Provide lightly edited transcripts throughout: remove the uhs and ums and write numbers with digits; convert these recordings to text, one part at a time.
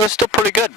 it was still pretty good.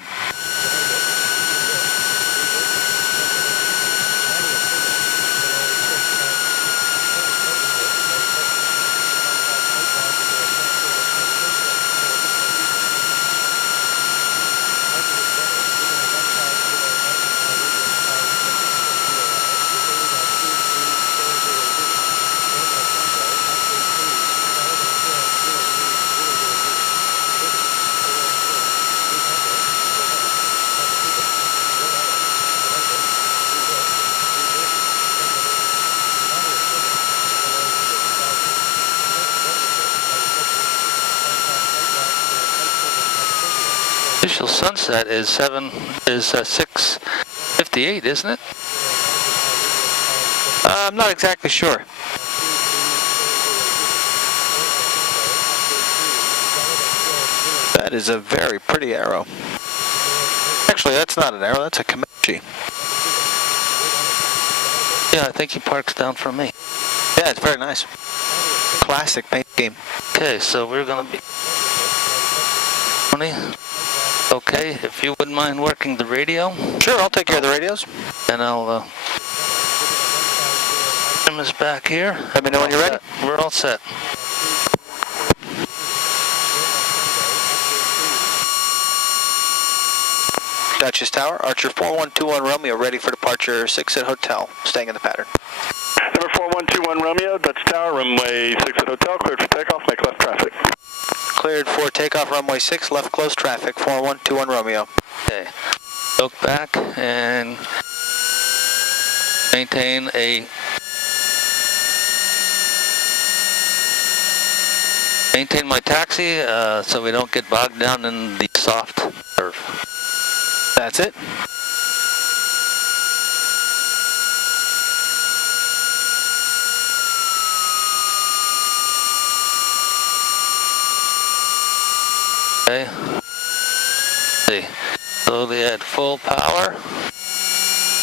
Official sunset is 6:58, isn't it? I'm not exactly sure. That is a very pretty arrow. Actually, that's not an arrow, that's a Comanche. Yeah, I think he parks down from me. Yeah, it's very nice. Classic paint scheme. Okay, so we're gonna be 20. Okay, if you wouldn't mind working the radio. Sure, I'll take care of the radios. And I'll Jim is back here. Let me know when you're ready. We're all set. Duchess Tower, Archer 4121 Romeo, ready for departure 6 at Hotel, staying in the pattern. Number 4121 Romeo, Dutch Tower, runway 6 at Hotel, cleared for takeoff, make left traffic. Cleared for takeoff, runway 6, left close traffic, 4121 Romeo. Okay, look back and maintain my taxi so we don't get bogged down in the soft curve. That's it. Okay. Let's see. Slowly at full power.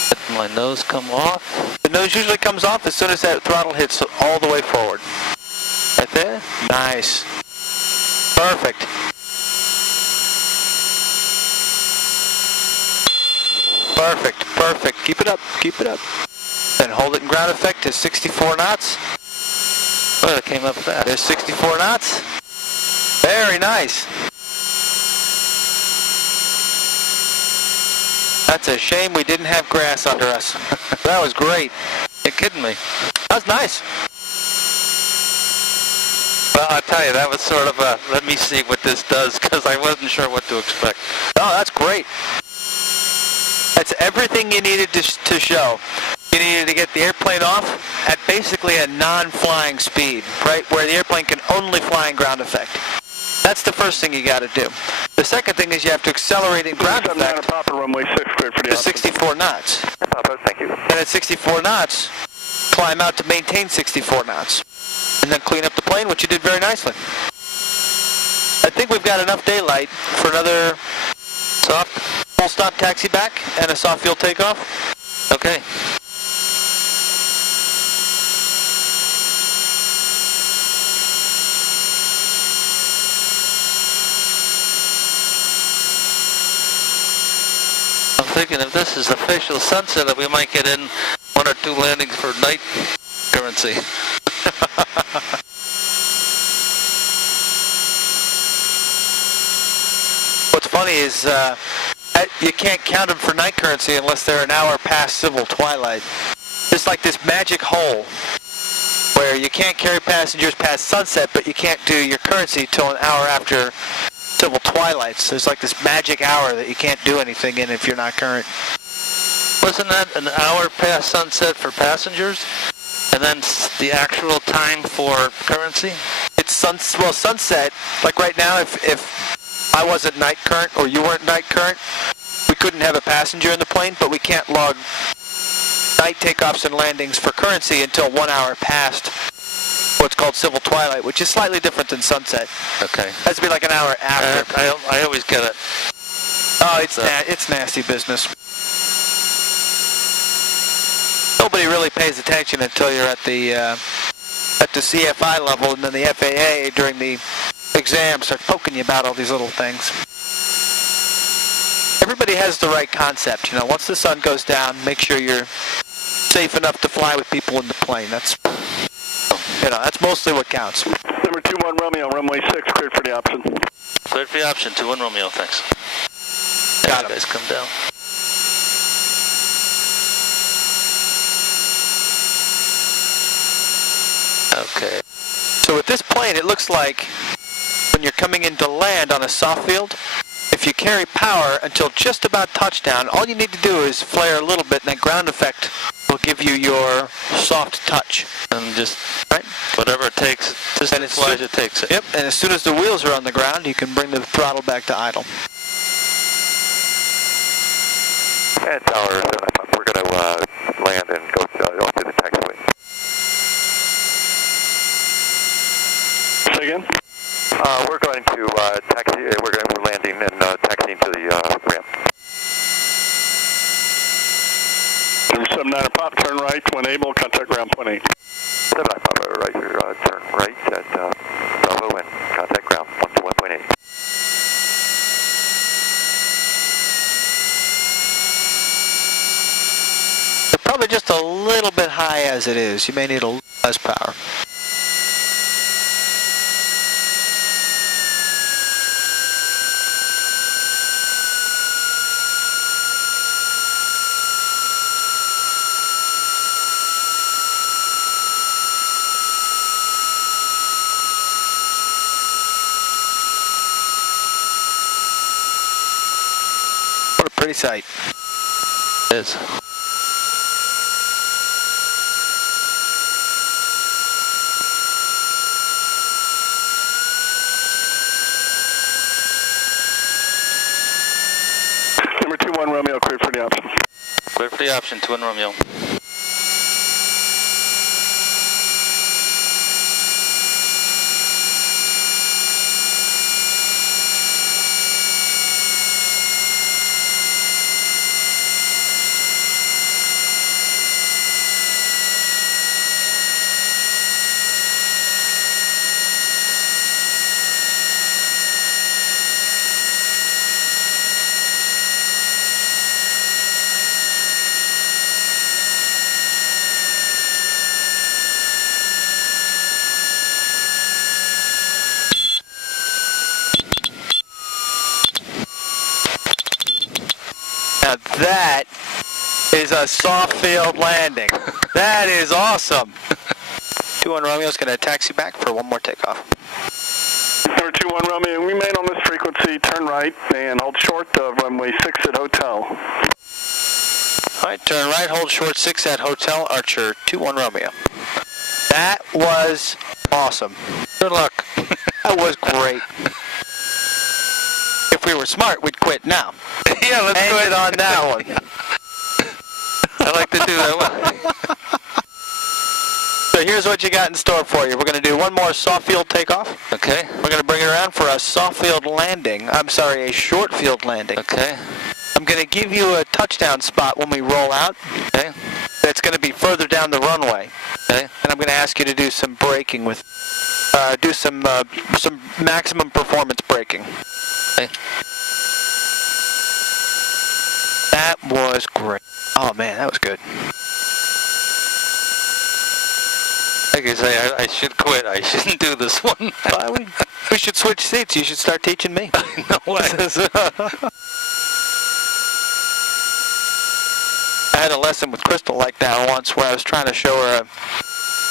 Let my nose come off. The nose usually comes off as soon as that throttle hits all the way forward. Right there? Nice. Perfect. Perfect, perfect. Keep it up, keep it up. Then hold it in ground effect to 64 knots. Oh, it came up fast. There's 64 knots. Very nice. That's a shame we didn't have grass under us. That was great. You're kidding me. That was nice. Well, I'll tell you, that was sort of a, let me see what this does, because I wasn't sure what to expect. Oh, that's great. That's everything you needed to show. You needed to get the airplane off at basically a non-flying speed, right, where the airplane can only fly in ground effect. That's the first thing you got to do. The second thing is you have to accelerate in ground effect runway 6, cleared for the to 64 knots. Papa, thank you. And at 64 knots, climb out to maintain 64 knots. And then clean up the plane, which you did very nicely. I think we've got enough daylight for another soft full stop taxi back and a soft fuel takeoff. Okay. I'm thinking if this is official sunset, that we might get in 1 or 2 landings for night currency. What's funny is you can't count them for night currency unless they're an hour past civil twilight. It's like this magic hole where you can't carry passengers past sunset, but you can't do your currency till an hour after civil twilight. So there's like this magic hour that you can't do anything in if you're not current. Wasn't that an hour past sunset for passengers? And then the actual time for currency? It's sunset. Like right now, if I wasn't night current or you weren't night current, we couldn't have a passenger in the plane, but we can't log night takeoffs and landings for currency until 1 hour past what's called civil twilight, which is slightly different than sunset. Okay. It has to be like an hour after. I always get it. Oh, it's nasty business. Nobody really pays attention until you're at the CFI level, and then the FAA during the exam starts poking you about all these little things. everybody has the right concept. You know, once the sun goes down, make sure you're safe enough to fly with people in the plane. That's, you know, that's mostly what counts. Number 21 Romeo, runway 6, cleared for the option. Cleared for the option, 21 Romeo, thanks. Got him. Guys, come down. Okay. So with this plane, it looks like when you're coming in to land on a soft field, if you carry power until just about touchdown, all you need to do is flare a little bit, and that ground effect will give you your soft touch. And just, right, whatever it takes, just as far as it takes it. Yep, and as soon as the wheels are on the ground, you can bring the throttle back to idle. And tower, we're going to land and go to the taxiway. Say again? We're going to taxi. We're landing and taxiing to the ramp. Number 79 pop, turn right, when able, contact ground 28. 79 pop, right here, turn right at Bravo and contact ground 121.8. They're probably just a little bit high as it is. You may need a little less power. What a pretty sight. It is. Number 21 Romeo, cleared for the option. Cleared for the option, 21 Romeo. Now that is a soft field landing. That is awesome. 21 Romeo's going to taxi back for one more takeoff. Number 21 Romeo, remain on this frequency, turn right, and hold short of runway 6 at hotel. All right, turn right, hold short 6 at Hotel Archer, 21 Romeo. That was awesome. Good luck. That was great. If we were smart, we'd quit now. Yeah, let's End go it on that one. I like to do that one. So here's what you got in store for you. We're going to do one more soft field takeoff. Okay. We're going to bring it around for a soft field landing. I'm sorry, a short field landing. Okay. I'm going to give you a touchdown spot when we roll out. Okay. That's going to be further down the runway. Okay. And I'm going to ask you to do some braking with, do some maximum performance braking. Okay. That was great. Oh man, that was good. Like I say, I should quit. I shouldn't do this one. Well, we should switch seats. You should start teaching me. No way. I had a lesson with Crystal like that once where I was trying to show her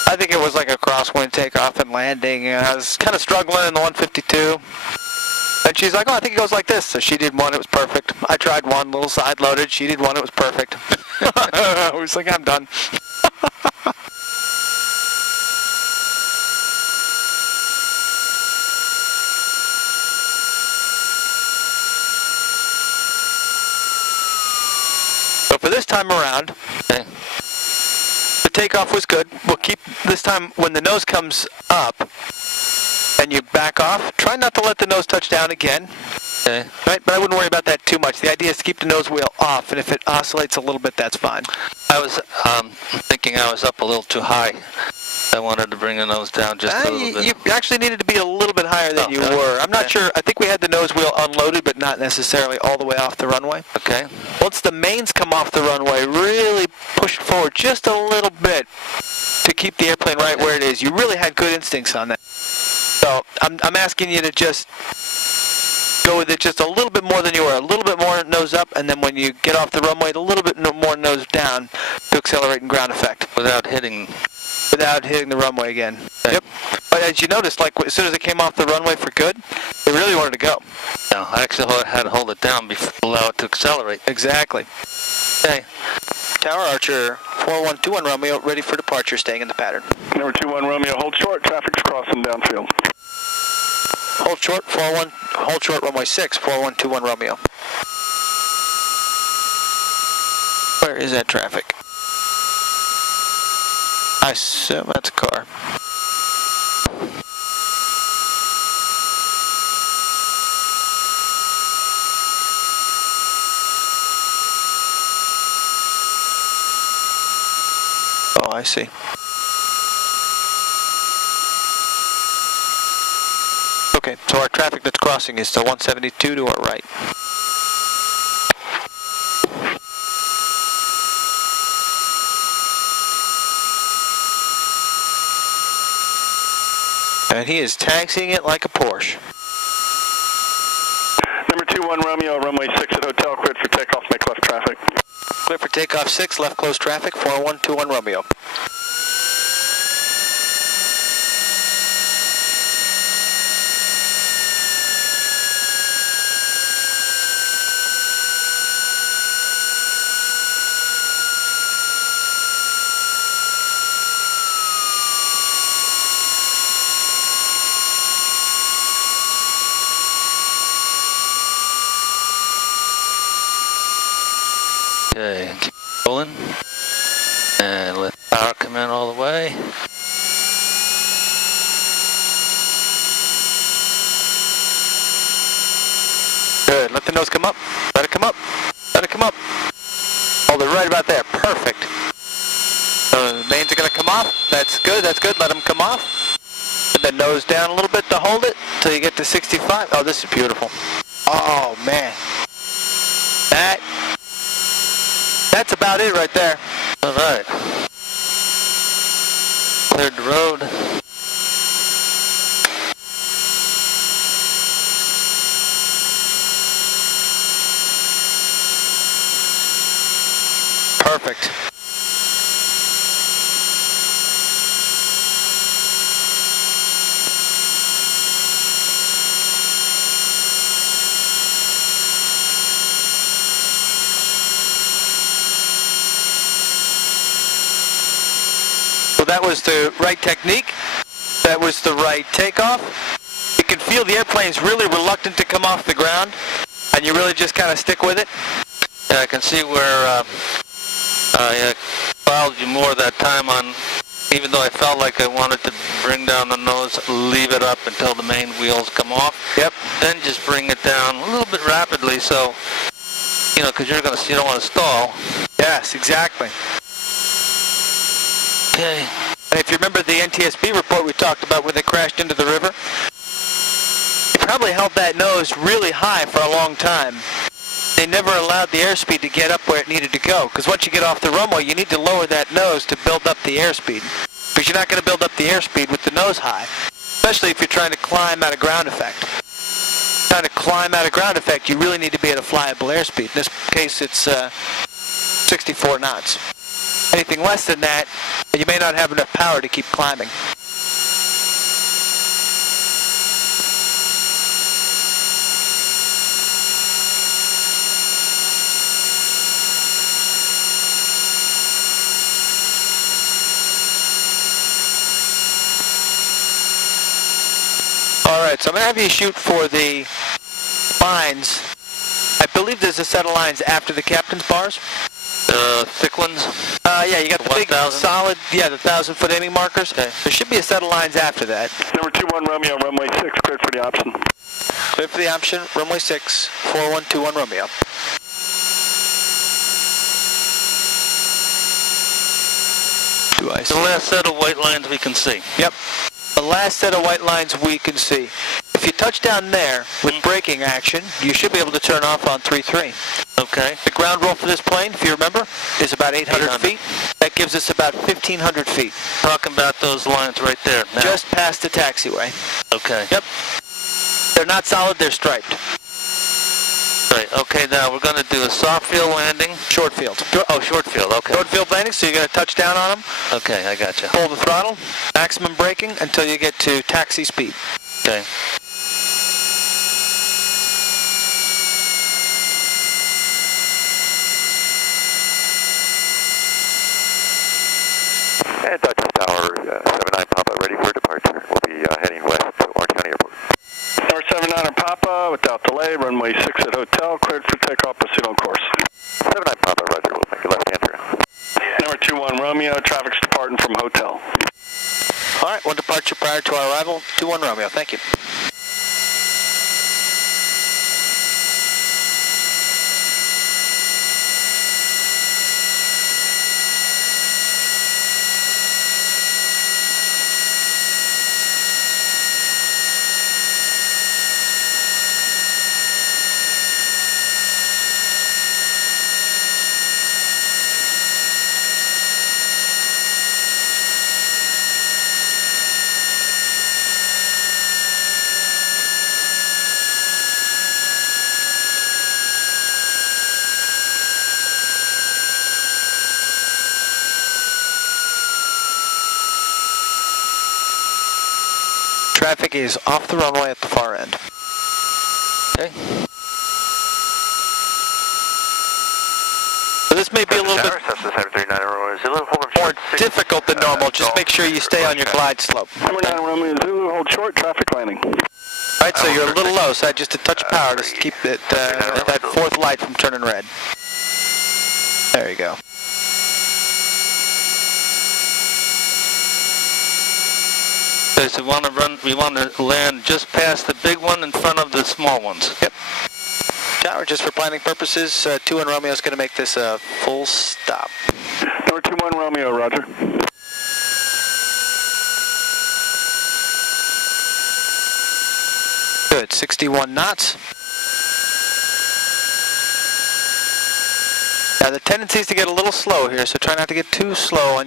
I think it was like a crosswind takeoff and landing, and I was kind of struggling in the 152. And she's like, oh, I think it goes like this. So she did one, it was perfect. I tried one, a little side loaded. She did one, it was perfect. I was like, I'm done. So for this time around, Okay. the takeoff was good. We'll keep this time when the nose comes up and you back off, try not to let the nose touch down again. Okay. Right, but I wouldn't worry about that too much. The idea is to keep the nose wheel off, and if it oscillates a little bit, that's fine. I was thinking I was up a little too high. I wanted to bring the nose down just a little bit. You actually needed to be a little bit higher than you were. I'm not sure. I think we had the nose wheel unloaded, but not necessarily all the way off the runway. Okay. Once the mains come off the runway, really push it forward just a little bit to keep the airplane right where it is. You really had good instincts on that. So I'm asking you to just go with it just a little bit more than you were, a little bit more nose up, and then when you get off the runway, a little bit more nose down to accelerate and ground effect. Without hitting the runway again. Okay. Yep. But as you noticed, like as soon as it came off the runway for good, it really wanted to go. No, I actually had to hold it down before allow it to accelerate. Exactly. Okay. Tower Archer 4121 Romeo, ready for departure, staying in the pattern. Number 21 Romeo, hold short. Traffic's crossing downfield. Hold short, hold short, runway 6, 4121 Romeo. Where is that traffic? I assume that's a car. Oh, I see. Okay, so our traffic that's crossing is to 172 to our right. And he is taxiing it like a Porsche. Number 21 Romeo, runway 6 at hotel, cleared for takeoff, make left traffic. Clear for takeoff 6, left close traffic, 4121 Romeo. Okay, keep rolling. And let power come in all the way. Good, let the nose come up. Let it come up. Let it come up. Hold it right about there. Perfect. The mains are going to come off. That's good, that's good. Let them come off. Put the nose down a little bit to hold it until you get to 65. Oh, this is beautiful. Oh, man. That's about it right there. All right. Cleared the road. Perfect. So that was the right technique. That was the right takeoff. You can feel the airplane's really reluctant to come off the ground, and you really just kind of stick with it. Yeah, I can see where I followed you more that time on, even though I felt like I wanted to bring down the nose, leave it up until the main wheels come off. Yep. Then Then just bring it down a little bit rapidly, so, you know, because you don't want to stall. yes, exactly. Okay. And if you remember the NTSB report we talked about when they crashed into the river, they probably held that nose really high for a long time. They never allowed the airspeed to get up where it needed to go, because once you get off the runway, you need to lower that nose to build up the airspeed, because you're not going to build up the airspeed with the nose high, especially if you're trying to climb out of ground effect. Trying to climb out of ground effect, you really need to be at a flyable airspeed. In this case, it's 64 knots. Anything less than that, you may not have enough power to keep climbing. All right, so I'm going to have you shoot for the lines. I believe there's a set of lines after the captain's bars. Thick ones? Yeah, you got the big 1,000? solid, the 1,000-foot inning markers. Okay. There should be a set of lines after that. Number 21 Romeo, runway 6, cleared for the option. Clear for the option, runway 6, 4121 Romeo. Do I see? The last set of white lines we can see. Yep. The last set of white lines we can see. If you touch down there with braking action, you should be able to turn off on 3-3. Okay. The ground roll for this plane, if you remember, is about 800 feet. That gives us about 1,500 feet. Talking about those lines right there now. Just past the taxiway. Okay. Yep. They're not solid, they're striped. Right. Okay, now we're going to do a soft field landing. Short field. Oh, short field. Okay. Short field landing, so you're going to touch down on them. Okay, I got you. Pull the throttle, maximum braking until you get to taxi speed. Okay. And Dutchess Tower, 79 Papa, ready for departure. We'll be heading west to Orange County Airport. Number 79 Papa, without delay, runway 6 at hotel, cleared for takeoff, proceed on course. 79 Papa, roger, we'll make a left-hand turn. Number 21 Romeo, traffic's departing from hotel. All right, one departure prior to our arrival. 21 Romeo, thank you. Traffic is off the runway at the far end. Okay. So this may be a little bit more difficult than normal. Just make sure you stay on your glide slope. Number 9 Romeo, Zulu, hold short, traffic landing. All right, so you're a little low, so just a touch of power to keep it, that fourth light from turning red. There you go. Okay, so we want to land just past the big one in front of the small ones. Yep. Tower, just for planning purposes, 21 Romeo is going to make this a full stop. Number 21 Romeo, roger. Good, 61 knots. Now the tendency is to get a little slow here, so try not to get too slow on